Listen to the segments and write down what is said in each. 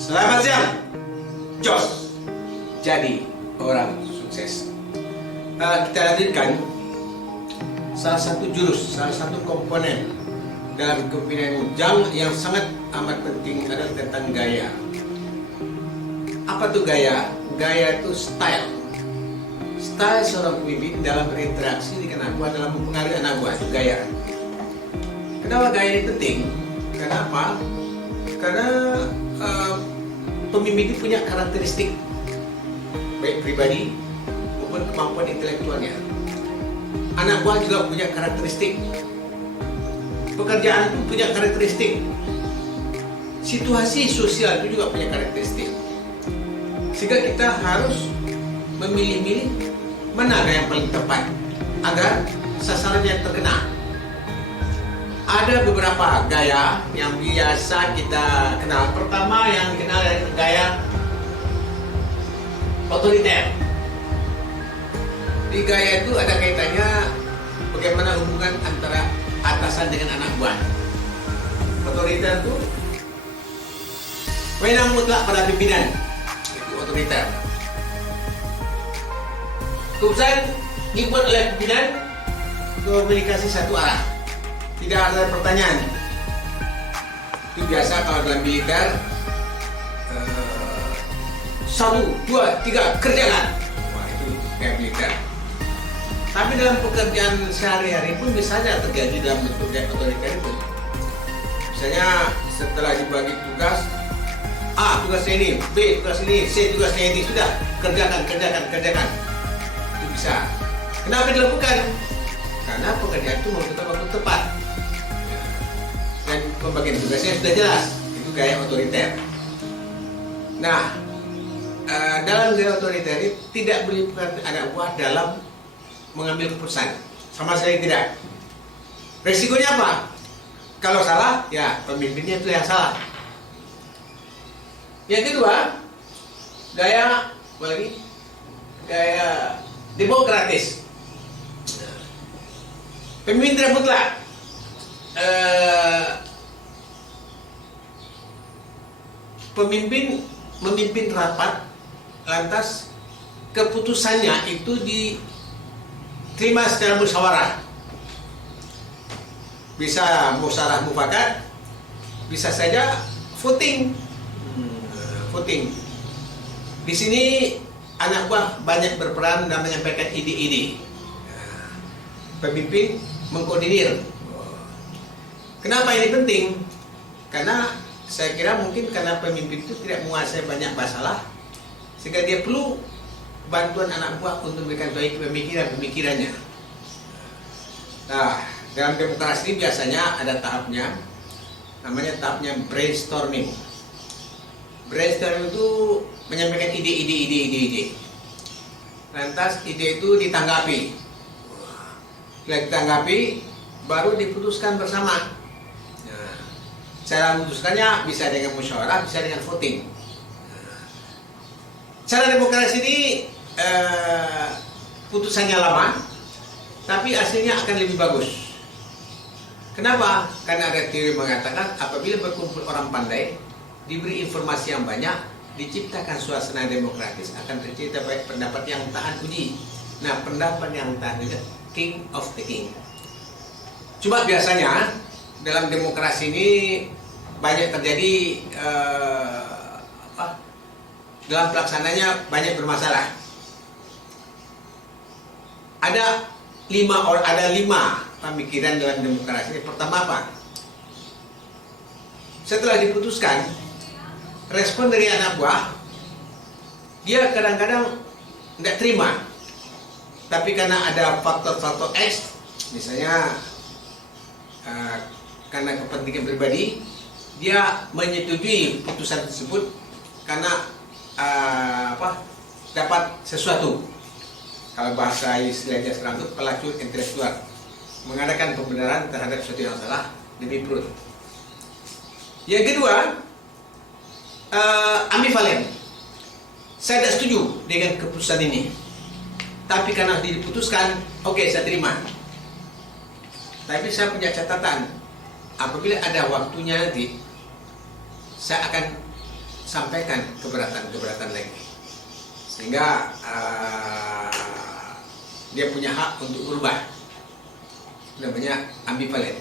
Selamat siang, Jos. Jadi orang sukses. Kita hadirkan salah satu jurus, salah satu komponen dalam kepemimpinan Jang yang sangat amat penting adalah tentang gaya. Apa tuh gaya? Gaya itu style. Style seorang pemimpin dalam berinteraksi dengan anak buah, dalam mempengaruhi anak buah, itu gaya. Kenapa gaya ini penting? Kenapa? Karena pemimpin itu punya karakteristik baik pribadi maupun kemampuan intelektualnya. Anak buah juga punya karakteristik. Pekerjaan pun punya karakteristik. Situasi sosial itu juga punya karakteristik. Sehingga kita harus memilih-milih mana yang paling tepat agar sasarannya terkena. Ada beberapa gaya yang biasa kita kenal. Pertama yang dikenal adalah gaya otoriter. Di gaya itu ada kaitannya bagaimana hubungan antara atasan dengan anak buah. Otoriter itu wewenang mutlak pada pimpinan, itu otoriter. Keputusan dibuat oleh pimpinan, komunikasi satu arah. Tidak ada pertanyaan. Itu biasa kalau dalam militer 1, 2, 3 kerjakan. Wah, itu kayak militer. Tapi dalam pekerjaan sehari-hari pun bisa saja terjadi dalam bentuk otoriter itu. Misalnya setelah dibagi tugas, A tugasnya ini, B tugas ini, C tugasnya ini, sudah kerjakan. Itu bisa. Kenapa dilakukan? Karena pekerjaan itu membutuhkan waktu tepat. Dan pembagian tugasnya sudah jelas. Itu gaya otoriter. Nah, dalam gaya otoriter ini tidak melibatkan anak buah dalam mengambil keputusan, sama sekali tidak. Resikonya apa? Kalau salah, ya pemimpinnya itu yang salah. Yang kedua, gaya demokratis. Pemimpin tidak mutlak. Pemimpin memimpin rapat, lantas keputusannya itu diterima secara musyawarah. Bisa musyawarah mufakat, bisa saja voting. Di sini anak buah banyak berperan dan menyampaikan ide-ide. Pemimpin mengkoordinir. Kenapa ini penting? Karena saya kira mungkin karena pemimpin itu tidak menguasai banyak masalah, sehingga dia perlu bantuan anak buah untuk memberikan pemikirannya. Nah, dalam demokrasi biasanya ada tahapnya, namanya tahapnya brainstorming. Brainstorming itu menyampaikan ide. Lantas ide itu ditanggapi. Setelah ditanggapi, baru diputuskan bersama. Cara memutuskannya bisa dengan musyawarah, bisa dengan voting. Cara demokrasi ini putusannya lama, tapi hasilnya akan lebih bagus. Kenapa? Karena ada teori mengatakan apabila berkumpul orang pandai, diberi informasi yang banyak, diciptakan suasana demokratis, akan tercipta baik pendapat yang tahan uji. Nah, pendapat yang tahan uji, king of the king. Cuma biasanya dalam demokrasi ini banyak terjadi dalam pelaksananya banyak bermasalah. Ada 5 pemikiran dalam demokrasi. Pertama apa? Setelah diputuskan, respon dari anak buah, dia kadang-kadang tidak terima. Tapi karena ada faktor-faktor X, misalnya karena kepentingan pribadi, dia menyetujui putusan tersebut karena dapat sesuatu. Kalau bahasa istilahnya sekarang itu pelacur intelektual, mengadakan pembenaran terhadap sesuatu yang salah demi perut. Yang kedua, ambivalen. Saya tidak setuju dengan keputusan ini, tapi karena diputuskan, oke, saya terima. Tapi saya punya catatan, apabila ada waktunya nanti, saya akan sampaikan keberatan lagi, sehingga dia punya hak untuk berubah, namanya ambivalen.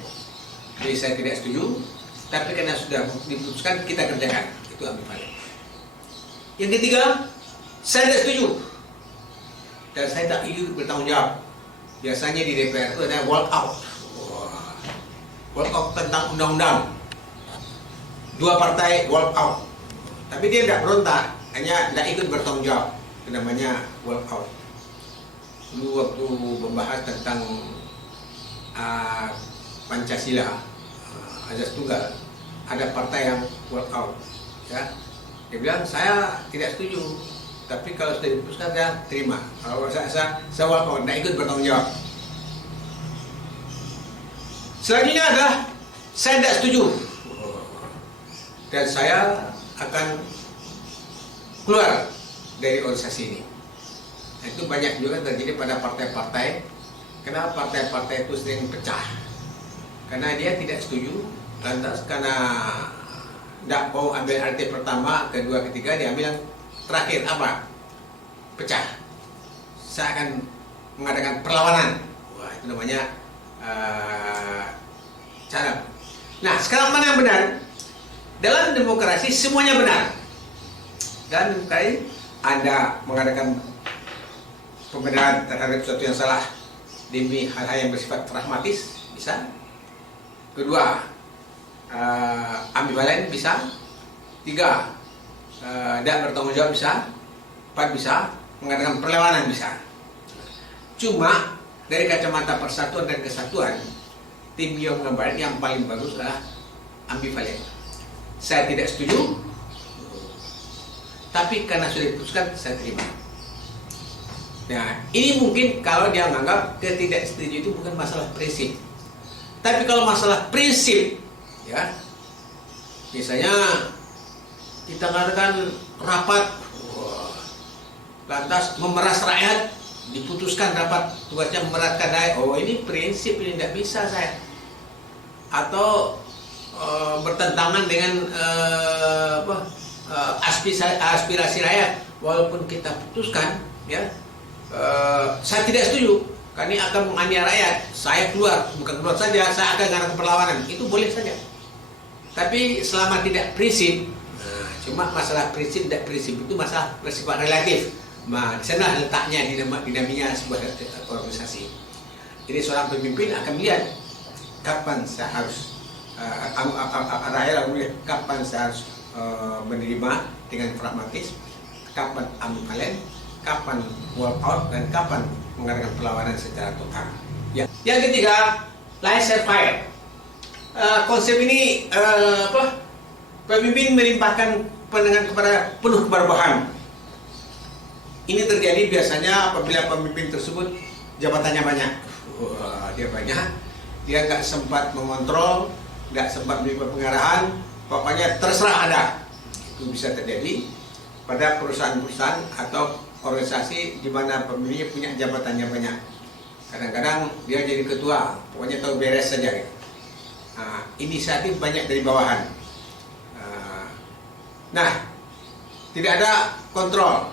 Jadi saya tidak setuju, tapi karena sudah diputuskan kita kerjakan, itu ambivalen. Yang ketiga, saya tidak setuju dan saya tak ingin bertanggung jawab. Biasanya di DPR itu ada walk out. Walk out tentang undang-undang. Dua partai walk out. Tapi dia tidak berontak, hanya tidak ikut bertanggung jawab. Itu namanya walk out. Dulu waktu membahas tentang Pancasila, azas tunggal, ada partai yang walk out. Ya. Dia bilang, saya tidak setuju, tapi kalau sudah diputuskan saya terima. Kalau saya walk out, tidak ikut bertanggung jawab. Selanjutnya adalah saya tidak setuju, dan saya akan keluar dari organisasi ini. Nah, itu banyak juga terjadi pada partai-partai. Kenapa partai-partai itu sering pecah? Karena dia tidak setuju, lantas karena tidak mau ambil arti pertama, kedua, ketiga, dia ambil yang terakhir apa? Pecah. Saya akan mengadakan perlawanan. Wah, itu namanya cara. Nah, sekarang mana yang benar? Dalam demokrasi semuanya benar. Dan kayak Anda mengadakan pembenaran terhadap sesuatu yang salah demi hal-hal yang bersifat pragmatis, bisa. Kedua, ambivalen bisa. Tiga, tidak bertanggung jawab bisa. Empat, bisa mengadakan perlawanan bisa. Cuma dari kacamata persatuan dan kesatuan, tim yang Barat yang paling bagus adalah ambivalen. Saya tidak setuju, tapi karena sudah diputuskan saya terima. Nah, ini mungkin kalau dia menganggap ketidaksetuju itu bukan masalah prinsip. Tapi kalau masalah prinsip, ya, misalnya kita mengadakan rapat, lantas memeras rakyat, diputuskan rapat tugasnya memeratkan rakyat. Oh, ini prinsip, ini tidak bisa saya. Atau bertentangan dengan aspirasi rakyat, walaupun kita putuskan, ya, saya tidak setuju. Kami akan menganiaya rakyat. Saya keluar, bukan keluar saja, saya akan mengadakan perlawanan. Itu boleh saja. Tapi selama tidak prinsip, cuma masalah prinsip dan prinsip itu masalah bersifat relatif. Nah, di sana letaknya dinamiknya sebuah organisasi. Jadi seorang pemimpin akan melihat kapan saya harus rakyat melihat kapan saya harus menerima dengan pragmatis, kapan ambivalen, kapan walk out, dan kapan mengadakan perlawanan secara total. Ya. Yang ketiga, laissez faire. Konsep ini pemimpin melimpahkan pandangan kepada penuh keberbohongan. Ini terjadi biasanya apabila pemimpin tersebut jabatannya banyak. Dia banyak, dia nggak sempat mengontrol, nggak sempat memberi pengarahan, pokoknya terserah ada. Itu bisa terjadi pada perusahaan-perusahaan atau organisasi di mana pemimpinnya punya jabatannya banyak. Kadang-kadang dia jadi ketua, pokoknya tahu beres saja. Inisiatif banyak dari bawahan. Nah, tidak ada kontrol,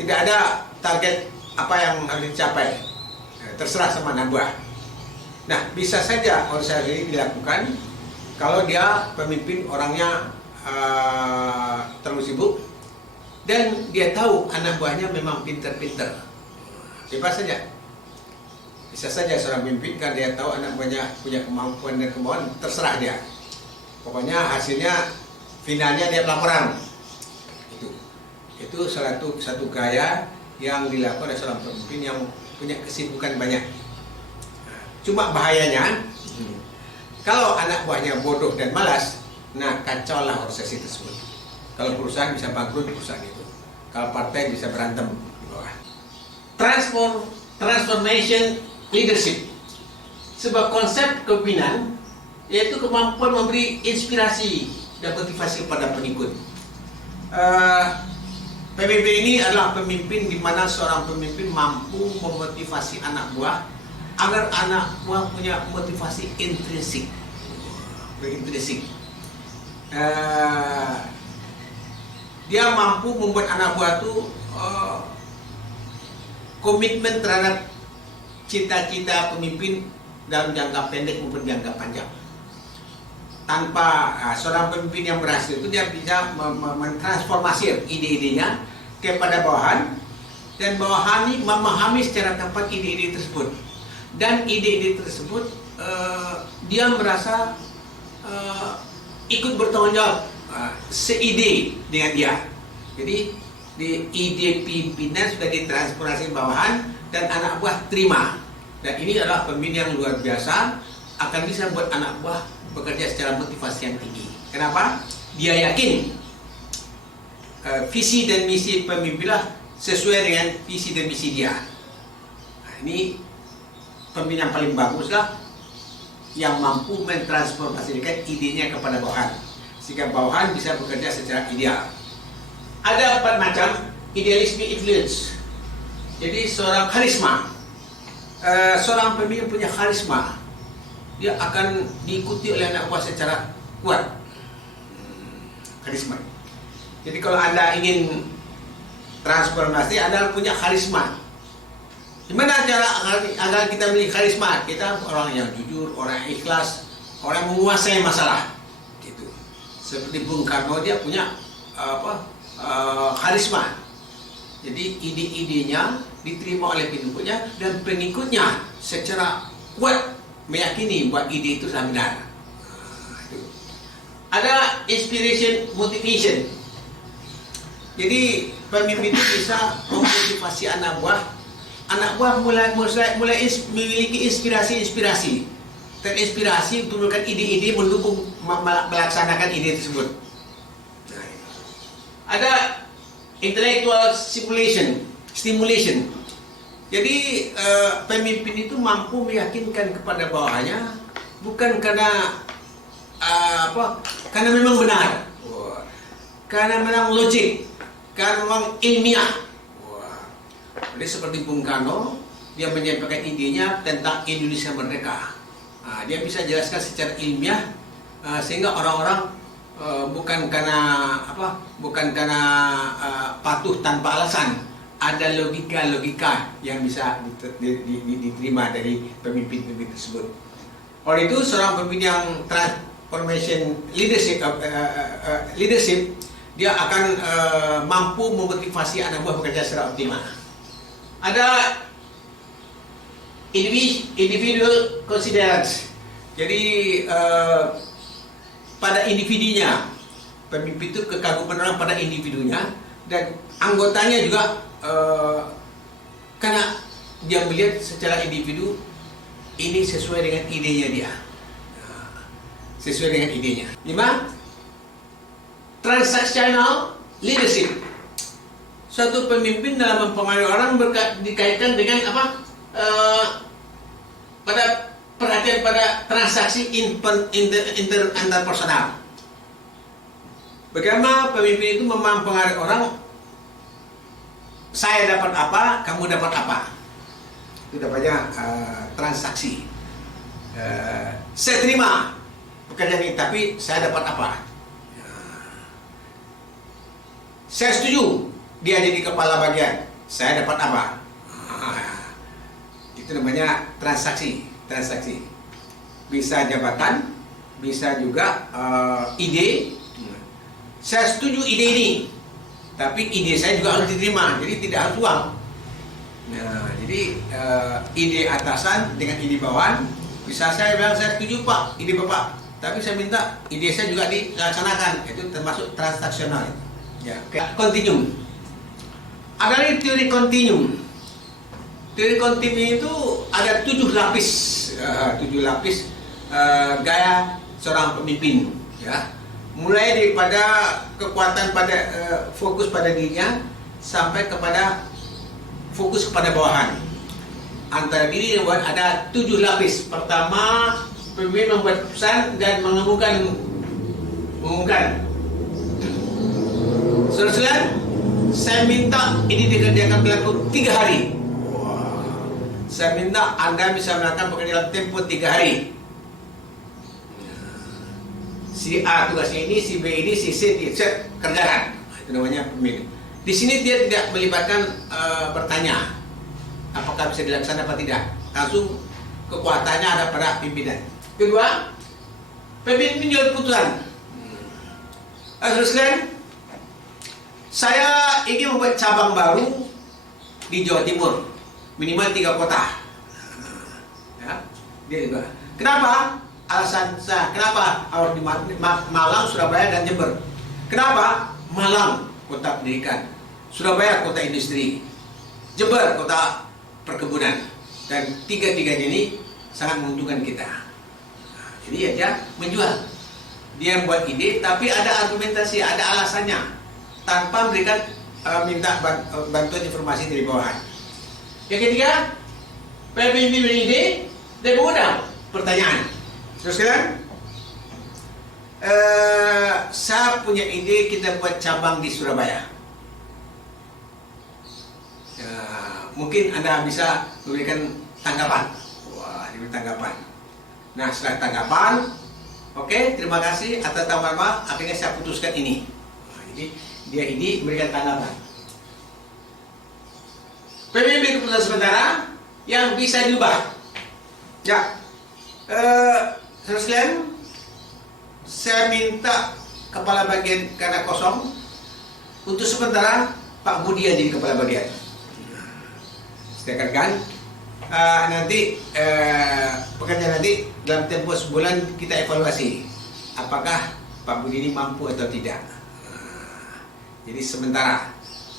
tidak ada target apa yang harus dicapai. Terserah sama anak buah. Nah, bisa saja organisasi ini dilakukan kalau dia pemimpin orangnya terlalu sibuk dan dia tahu anak buahnya memang pinter-pinter. Bebas saja. Bisa saja seorang pemimpin kan dia tahu anak buahnya punya kemampuan dan kemauan, terserah dia. Pokoknya hasilnya finalnya dia pelaporan. Itu satu gaya yang dilakukan oleh seorang pemimpin yang punya kesibukan banyak. Cuma bahayanya, kalau anak buahnya bodoh dan malas, nah kacaulah organisasi tersebut. Kalau perusahaan bisa bangkrut perusahaan itu. Kalau partai bisa berantem di bawah. Transformation leadership, sebuah konsep kepemimpinan yaitu kemampuan memberi inspirasi dan motivasi kepada pengikut. Pemimpin ini adalah pemimpin di mana seorang pemimpin mampu memotivasi anak buah agar anak buah punya motivasi intrinsik, berintrinsik. dia mampu membuat anak buah itu komitmen terhadap cita-cita pemimpin dalam jangka pendek maupun jangka panjang. Tanpa seorang pemimpin yang berhasil itu dia bisa mentransformasi ide-idenya kepada bawahan, dan bawahan ini memahami secara tepat ide-ide tersebut, dan ide-ide tersebut dia merasa ikut bertanggung jawab seide dengan dia. Jadi di ide pimpinan sudah ditransformasi bawahan dan anak buah terima, dan ini adalah pemimpin yang luar biasa, akan bisa buat anak buah bekerja secara motivasi yang tinggi. Kenapa? Dia yakin visi dan misi pemimpinlah sesuai dengan visi dan misi dia. Nah, ini pemimpin yang paling bagus lah, yang mampu mentransformasikan idenya kepada bawahan, sehingga bawahan bisa bekerja secara ideal. Ada 4 macam idealisme influence. Jadi seorang karisma, seorang pemimpin punya karisma, dia akan diikuti oleh anak buah secara kuat. Karisma. Jadi kalau Anda ingin transformasi, Anda punya karisma. Gimana cara agar kita memiliki karisma? Kita orang yang jujur, orang yang ikhlas, orang yang menguasai masalah. Gitu. Seperti Bung Karno, dia punya karisma. Jadi ide-idenya diterima oleh pengikutnya, dan pengikutnya secara kuat meyakini bahwa ide itu sangat benar. Ada inspiration motivation. Jadi pemimpin itu bisa memotivasi anak buah. Anak buah mulai memiliki inspirasi, terinspirasi untuk melakukan ide-ide mendukung melaksanakan ide tersebut. Ada intellectual stimulation. Jadi pemimpin itu mampu meyakinkan kepada bawahannya, bukan karena karena memang benar, karena memang logik, karena memang ilmiah. Jadi seperti Bung Karno, dia menyampaikan idenya tentang Indonesia merdeka. Dia bisa jelaskan secara ilmiah, sehingga orang-orang bukan karena patuh tanpa alasan. Ada logika-logika yang bisa diterima dari pemimpin-pemimpin tersebut. Oleh itu, seorang pemimpin yang transformation leadership, dia akan mampu memotivasi anak buah bekerja secara optimal. Ada individual considerance. Jadi pada individunya, pemimpin itu kekaguman orang pada individunya, dan anggotanya juga karena dia melihat secara individu ini sesuai dengan idenya dia, sesuai dengan idenya. 5. Transactional leadership. Suatu pemimpin dalam mempengaruhi orang dikaitkan dengan pada perhatian pada transaksi interpersonal. Bagaimana pemimpin itu mempengaruhi orang? Saya dapat apa, kamu dapat apa. Itu dapatnya transaksi. Saya terima pekerjaan ini, tapi saya dapat apa? Saya setuju dia jadi kepala bagian, saya dapat apa? Itu namanya transaksi. Bisa jabatan, bisa juga ide. Saya setuju ide ini, tapi ide saya juga harus diterima, jadi tidak harus uang. Nah, jadi ide atasan dengan ide bawahan, bisa saya bilang saya setuju Pak, ide Bapak, tapi saya minta ide saya juga dilaksanakan. Itu termasuk transaksional. Ya, continuum. Ada lagi teori continuum. Teori continuum itu ada 7 lapis, 7 lapis gaya seorang pemimpin. Ya. Mulai daripada kekuatan pada fokus pada dirinya sampai kepada fokus kepada bawahan. Antara diri dan bawahan ada 7 lapis. Pertama, pemimpin membuat keputusan dan mengumumkan. Saudara-saudara, saya minta ini dikerjakan dalam 3 hari. Saya minta Anda bisa melakukan pekerjaan dalam tempo 3 hari. Si A tugasnya ini, si B ini, si C kerjakan. itu namanya pemimpin. Di sini dia tidak melibatkan bertanya apakah bisa dilaksanakan apa tidak, langsung kekuatannya ada pada pimpinan. Kedua, pemimpin jual keputusan. Teruskan, saya ingin membuat cabang baru di Jawa Timur, minimal 3 kota. Ya, dia juga. Kenapa? Alasan saya, kenapa harus di Malang, Surabaya, dan Jember? Kenapa? Malang kota pendidikan, Surabaya kota industri, Jember kota perkebunan, dan tiga-tiganya ini sangat menguntungkan kita. Nah, jadi ya dia menjual, dia buat ide, tapi ada argumentasi, ada alasannya, tanpa memberikan minta bantuan informasi dari bawahan. Yang ketiga, pemimpin ide dan mengundang pertanyaan. Terus kan, saya punya ide kita buat cabang di Surabaya. Mungkin Anda bisa memberikan tanggapan. Wah, ini tanggapan. Nah, setelah tanggapan, oke, terima kasih atas tanggapan. Akhirnya saya putuskan ini. Nah, jadi dia ini memberikan tanggapan. Pemimpin keputusan sementara yang bisa diubah. Ya, sekalian, saya minta kepala bagian karena kosong untuk sementara Pak Budi jadi kepala bagian. Sedangkan nanti pekerjaan nanti dalam tempo sebulan kita evaluasi apakah Pak Budi ini mampu atau tidak. Jadi sementara.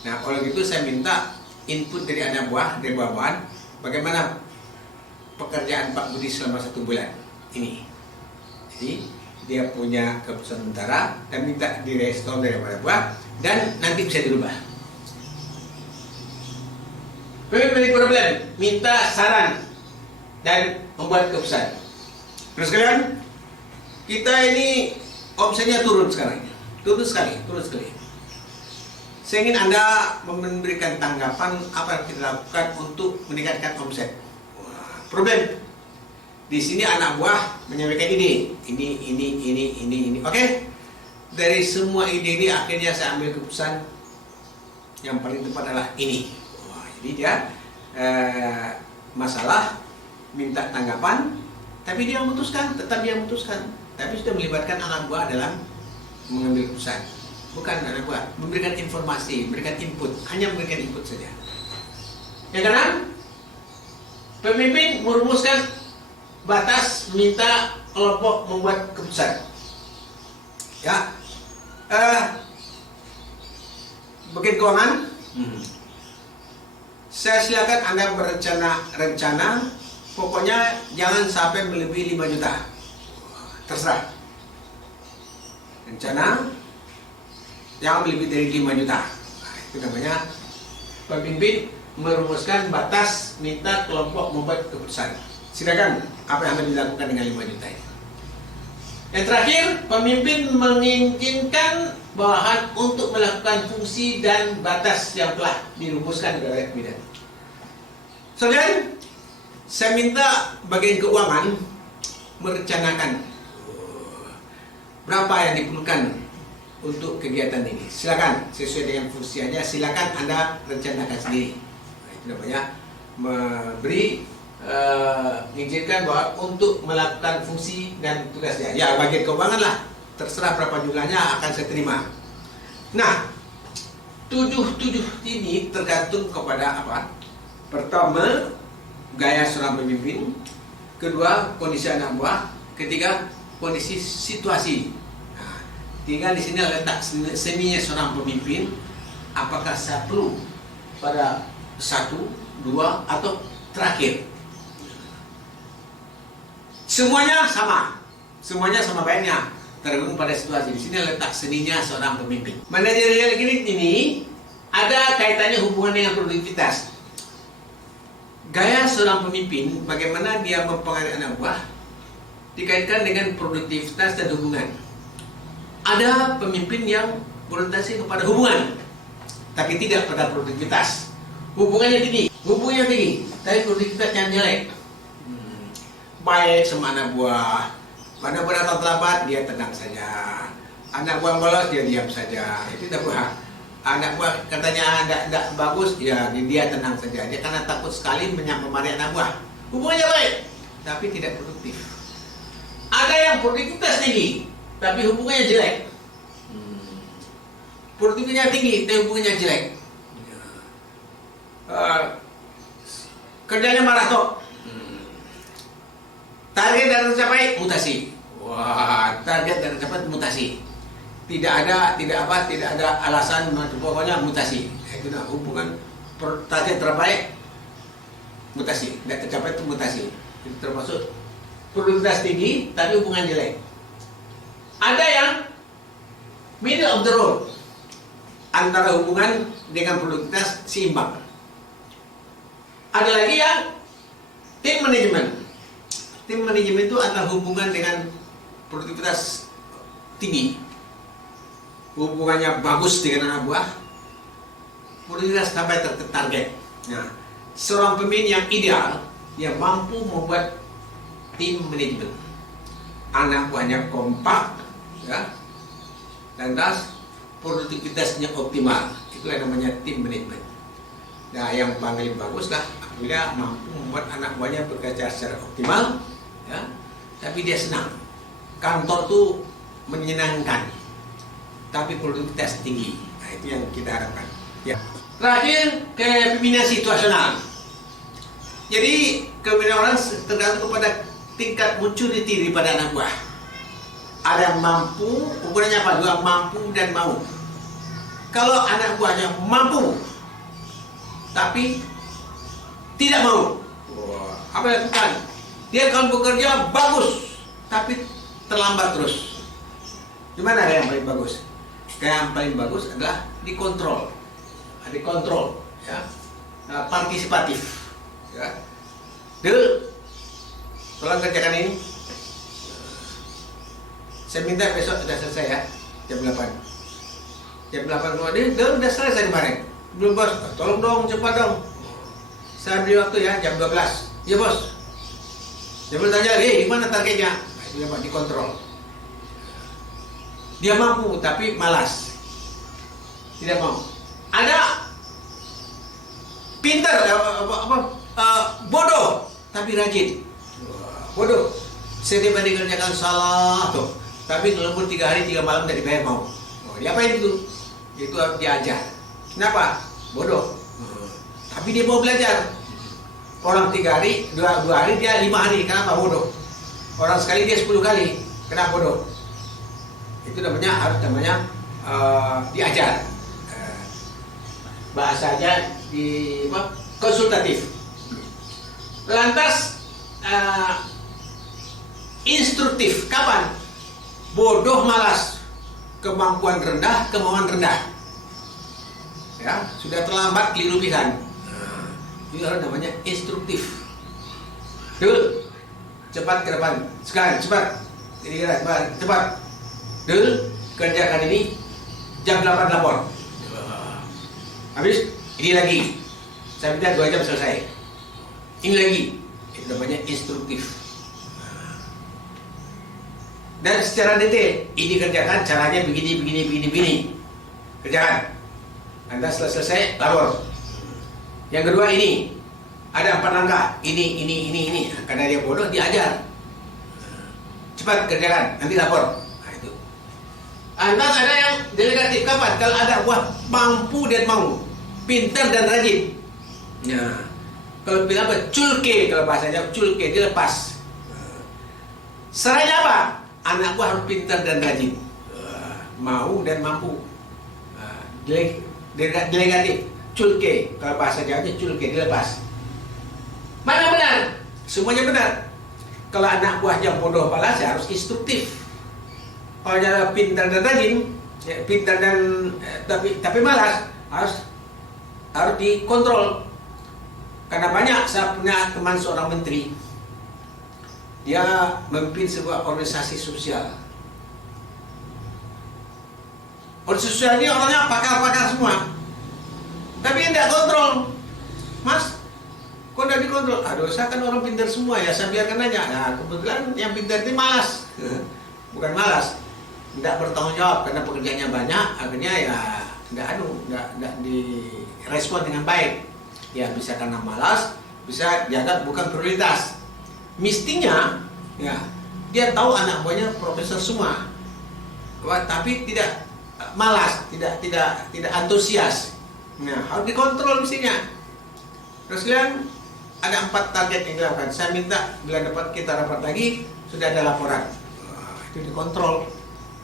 Nah, oleh itu saya minta input dari anak buah, dari bawahan, bagaimana pekerjaan Pak Budi selama 1 bulan ini. Jadi dia punya keputusan sementara dan minta direstore dari anak buah dan nanti bisa dirubah. Pemimpin problem, minta saran dan membuat keputusan. Terus kalian, kita ini omsetnya turun sekarang, turun sekali. Saya ingin Anda memberikan tanggapan apa yang kita lakukan untuk meningkatkan omset. Wah, problem. Di sini anak buah menyampaikan ide, ini. Oke? Dari semua ide ini akhirnya saya ambil keputusan yang paling tepat adalah ini. Jadi dia masalah minta tanggapan, tapi dia memutuskan, tetap dia memutuskan. Tapi sudah melibatkan anak buah dalam mengambil keputusan. Bukan anak buah, memberikan informasi, memberikan input, hanya memberikan input saja. Yang keenam, pemimpin merumuskan batas minta kelompok membuat keputusan. Ya, bagian keuangan. Saya silakan Anda berencana, pokoknya jangan sampai melebihi 5 juta. Terserah. Rencana jangan lebih dari 5 juta. Nah, itu namanya pemimpin merumuskan batas minta kelompok membuat keputusan. Silakan apa yang akan dilakukan dengan 5 juta ini. Yang terakhir, pemimpin mengizinkan bawahan untuk melakukan fungsi dan batas yang telah dirumuskan oleh pimpinan. Kemudian, saya minta bagian keuangan merencanakan berapa yang diperlukan untuk kegiatan ini. Silakan sesuai dengan fungsi aja. Silakan Anda rencanakan sendiri. Nah, itu namanya memberi mengizinkan bahwa untuk melakukan fungsi dan tugasnya. Ya, bagian keuangan lah. Terserah berapa jumlahnya akan saya terima. Nah, 7 ini tergantung kepada apa? Pertama, gaya seorang pemimpin. Kedua, kondisi anak buah. Ketiga, kondisi situasi. Nah, tinggal di sini letak seninya seorang pemimpin. Apakah saya perlu pada 1, 2, atau terakhir? Semuanya sama baiknya. Tergantung pada situasi. Di sini letak seninya seorang pemimpin. Manajerial ini ada kaitannya hubungan dengan produktivitas. Gaya seorang pemimpin, bagaimana dia mempengaruhi anak buah, dikaitkan dengan produktivitas dan hubungan. Ada pemimpin yang berorientasi kepada hubungan, tapi tidak pada produktivitas. Hubungannya tinggi, tapi produktivitasnya jelek. Baik sama anak buah, mana buah datang terlambat dia tenang saja, anak buah bolos dia diam saja. Itu tidak buah. anak buah katanya tidak bagus, ya dia tenang saja. Dia karena takut sekali memarahi anak buah. Hubungannya baik, tapi tidak produktif. Ada yang produktivitas tinggi, tapi hubungannya jelek. Produktivitasnya tinggi, tapi hubungannya jelek. Kerjanya maraton. Target dan tercapai mutasi. Wah, target dan tercapai mutasi. Tidak ada alasan, pokoknya mutasi. Itu nah, hubungan target tercapai mutasi, tidak tercapai itu mutasi. Itu termasuk produktivitas tinggi tapi hubungan jelek. Ada yang middle of the road, antara hubungan dengan produktivitas seimbang. Ada lagi yang tim manajemen. Tim manajemen itu antara hubungan dengan produktivitas tinggi, hubungannya bagus dengan anak buah, produktivitas sampai target. Nah, seorang pemimpin yang ideal, dia mampu membuat tim manajemen, anak buahnya kompak, ya, lantas produktivitasnya optimal. Itu yang namanya tim manajemen. Nah, yang paling bagus lah apabila mampu membuat anak buahnya bekerja secara optimal, ya, tapi dia senang. Kantor tuh menyenangkan, tapi produktivitas tinggi. Nah, itu yang kita harapkan. Ya. Terakhir, kepemimpinan situasional. Jadi kepemimpinan orang tergantung kepada tingkat maturity daripada anak buah. Ada yang mampu, ukurannya apa? Dua, mampu dan mau. Kalau anak buahnya mampu, tapi tidak mau, apa yang lakukan? Dia akan bekerja bagus, tapi terlambat terus. Gimana yang paling bagus? Yang paling bagus adalah dikontrol, ya, partisipatif. Ya. Tolong kerjakan ini. Saya minta besok sudah selesai ya, jam 8. Jam 8 keluar dia, udah selesai kemarin. Belum bos, tolong dong, cepat dong. Saya beri waktu ya, jam 12. Ya bos. Dia bertanya, gimana targetnya? Nah, itu yang dikontrol. Dia mampu, tapi malas. Tidak mau. Ada pintar, bodoh, tapi rajin. Bodoh, setiap hari dikerjakan salah tuh. Tapi lembur 3 hari 3 malam tidak dibayar mau. Diapain itu? Itu harus diajar. Kenapa? Bodoh. Tapi dia mau belajar. Orang 3 hari, 2 hari, dia 5 hari. Kenapa? Bodoh. Orang sekali dia 10 kali. Kenapa bodoh? Itu harus diajar. Bahasanya konsultatif. Lantas instruktif. Kapan? Bodoh, malas, kemampuan rendah, kemauan rendah. Ya, sudah terlambat, keliru pisan. Itu namanya instruktif. Dul, cepat ke depan. Sekarang, cepat. Ini cepat. Dul, kerjakan ini. Jam 8 lapor. Habis, ini lagi. Saya minta 2 jam selesai. Ini lagi. Itu namanya instruktif. Dan secara detail, ini kerjakan caranya begini. Kerjakan. Anda setelah selesai, lapor. Yang kedua ini, ada 4 langkah. Ini. Karena dia bodoh, diajar. Cepat kerjakan, nanti lapor. Nah, itu. Lantas ada yang delegatif. Kapan? Kalau ada mampu dan mau, pintar dan rajin. Nah, kalau bilang apa? Culke, kalau bahasanya culke, dilepas. Syaratnya apa? Anak buah harus pintar dan rajin, mau dan mampu. Delegatif, culke, kalau bahasa Jawanya culke, dilepas. Mana benar? Semuanya benar. Kalau anak buahnya bodoh malas, ya harus instruktif. Kalau dia pintar dan rajin, ya, pintar dan tapi malas, harus dikontrol. Karena banyak, saya punya teman seorang menteri. Dia memimpin sebuah organisasi sosial. Organisasi sosial ini orangnya pakar-pakar semua. Tapi tidak kontrol. Mas, kok tidak dikontrol? Aduh, saya kan orang pintar semua ya, saya biarkan aja. Nah, kebetulan yang pintar ini malas. Bukan malas, tidak bertanggung jawab karena pekerjaannya banyak. Akhirnya ya nggak direspon dengan baik. Ya bisa karena malas, bisa jaga bukan prioritas. Mestinya ya dia tahu anak buahnya profesor semua, tapi tidak malas, tidak antusias. Nah, harus dikontrol mestinya. Terus kalian ada 4 target yang dilakukan. Saya minta bila kita rapat lagi sudah ada laporan. Itu dikontrol.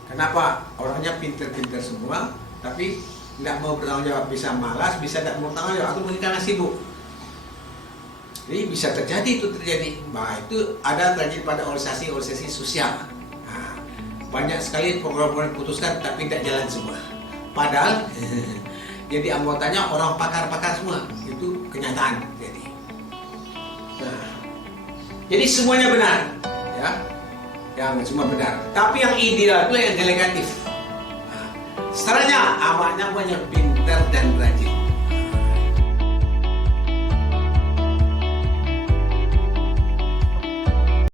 Kenapa? Orangnya pinter-pinter semua, tapi tidak mau bertanggung jawab, bisa malas, bisa tidak mau bertanggung jawab, atau mungkin karena sibuk. Jadi bisa terjadi Nah, itu ada terjadi pada organisasi sosial. Nah, banyak sekali program-program diputuskan tapi tidak jalan semua. Padahal jadi anggotanya orang pakar-pakar semua. Itu kenyataan. Jadi semuanya benar, ya, yang semua benar. Tapi yang ideal itu yang delegatif. Nah, setelahnya amannya banyak pintar dan